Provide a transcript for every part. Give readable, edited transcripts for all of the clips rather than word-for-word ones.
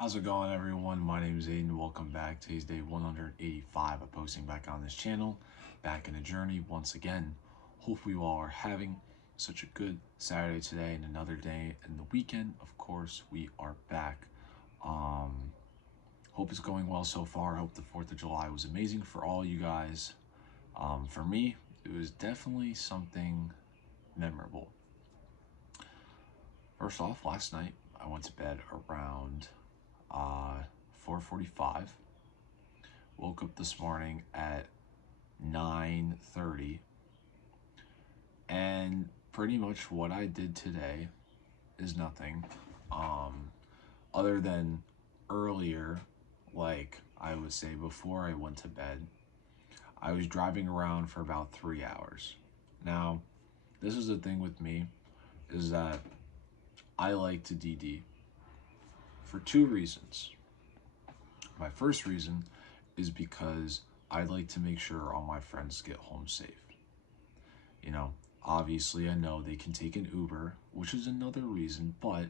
How's it going, everyone? My name is Aiden. Welcome back. Today's day 185 of posting back on this channel, back in the journey once again. Hope you all are having such a good Saturday today and another day in the weekend. Of course, we are back. Hope it's going well so far. Hope the 4th of July was amazing for all you guys. For me, it was definitely something memorable. First off, last night I went to bed around 4:45. Woke up this morning at 9:30, and pretty much what I did today is nothing other than earlier, like I would say before I went to bed, I was driving around for about 3 hours. Now, this is the thing with me, is that I like to DD for two reasons. My first reason is because I'd like to make sure all my friends get home safe. You know, obviously I know they can take an Uber, which is another reason, but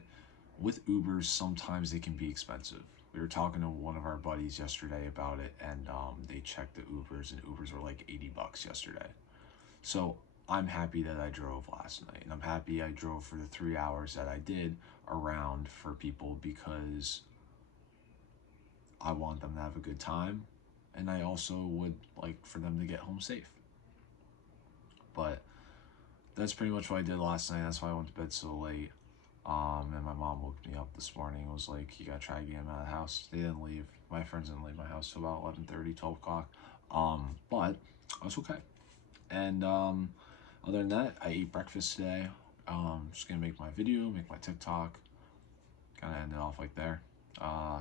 with Ubers, sometimes they can be expensive. We were talking to one of our buddies yesterday about it, and they checked the Ubers, and Ubers were like 80 bucks yesterday. So I'm happy that I drove last night, and I'm happy I drove for the 3 hours that I did around for people, because I want them to have a good time, and I also would like for them to get home safe. But that's pretty much what I did last night. That's why I went to bed so late. And my mom woke me up this morning and was like, you gotta try to get him out of the house. They didn't leave. My friends didn't leave my house till about 11:30, 12 o'clock. But I was okay. And other than that, I ate breakfast today. Just gonna make my video, make my TikTok. Kind of end it off like there.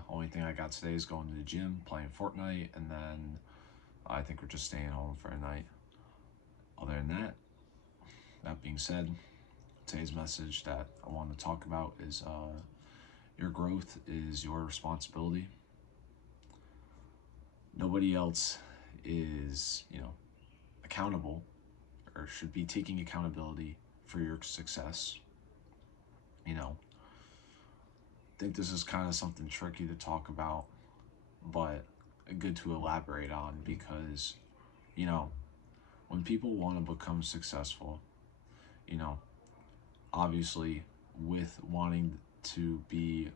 Only thing I got today is going to the gym, playing Fortnite, and then I think we're just staying home for a night. Other than that, that being said, today's message that I want to talk about is your growth is your responsibility. Nobody else is, accountable or should be taking accountability for your success. I think this is kind of something tricky to talk about, but good to elaborate on, because, when people want to become successful, you know, obviously with wanting to be,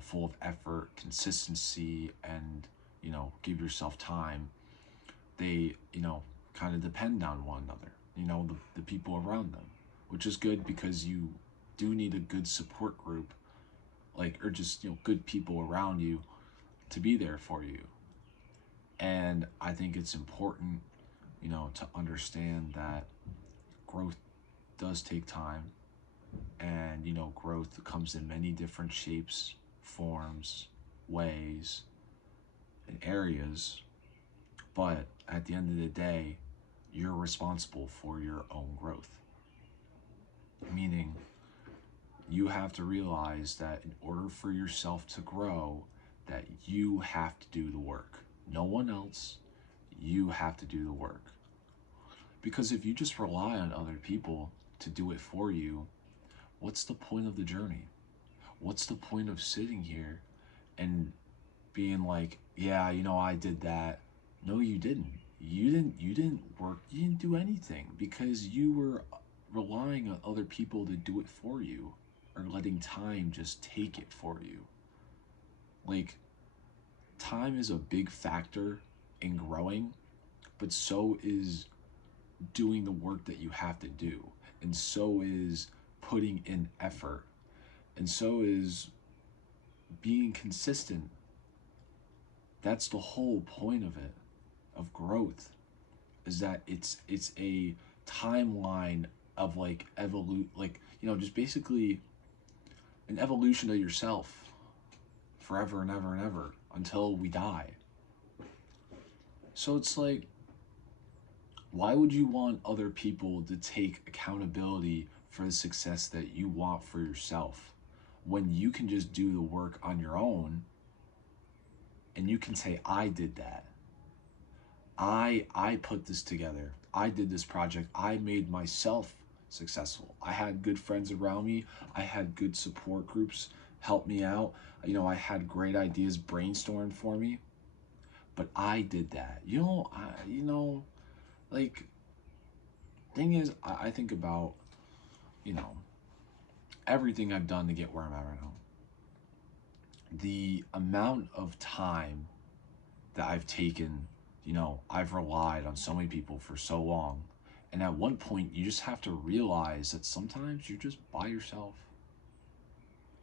full of effort, consistency, and, give yourself time, they, kind of depend on one another, the people around them, which is good because you do need a good support group, or just, good people around you to be there for you. And I think it's important, to understand that growth does take time, and growth comes in many different shapes, forms, ways, and areas. But at the end of the day, you're responsible for your own growth, meaning you have to realize that in order for yourself to grow, that you have to do the work. No one else. You have to do the work. Because if you just rely on other people to do it for you, what's the point of the journey? What's the point of sitting here and being like, yeah, I did that. No, you didn't. You didn't work. You didn't do anything, because you were relying on other people to do it for you, or letting time just take it for you. Like, time is a big factor in growing, but so is doing the work that you have to do, and so is putting in effort, and so is being consistent. That's the whole point of it, of growth, is that it's a timeline of just basically an evolution of yourself forever and ever and ever until we die. So it's like, why would you want other people to take accountability for the success that you want for yourself, when you can just do the work on your own, and you can say, I did that. I put this together. I did this project. I made myself successful. I had good friends around me. I had good support groups helped me out. You know, I had great ideas brainstormed for me, but I did that. Like, thing is, I think about, you know, everything I've done to get where I'm at right now. The amount of time that I've taken, I've relied on so many people for so long. And at one point, you just have to realize that sometimes you're just by yourself.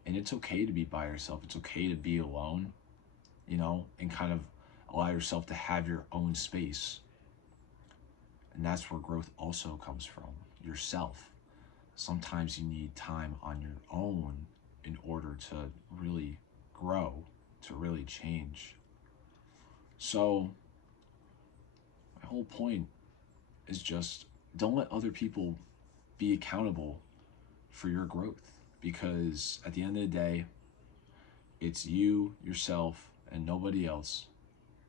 And it's okay to be by yourself. It's okay to be alone, and kind of allow yourself to have your own space. And that's where growth also comes from, yourself. Sometimes you need time on your own in order to really grow, to really change. So, my whole point is just don't let other people be accountable for your growth, because at the end of the day, it's you, yourself, and nobody else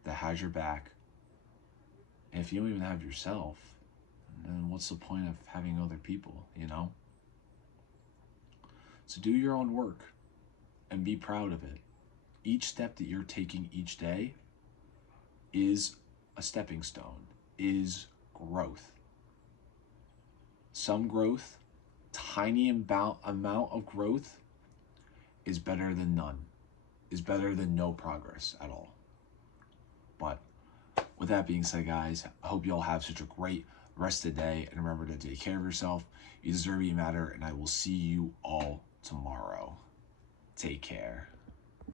that has your back. And if you don't even have yourself, then what's the point of having other people, So do your own work and be proud of it. Each step that you're taking each day is a stepping stone, is growth. Some growth, tiny amount of growth, is better than none, is better than no progress at all. But with that being said, guys, I hope you all have such a great rest of the day, and remember to take care of yourself. You deserve, you matter, and I will see you all tomorrow. Take care.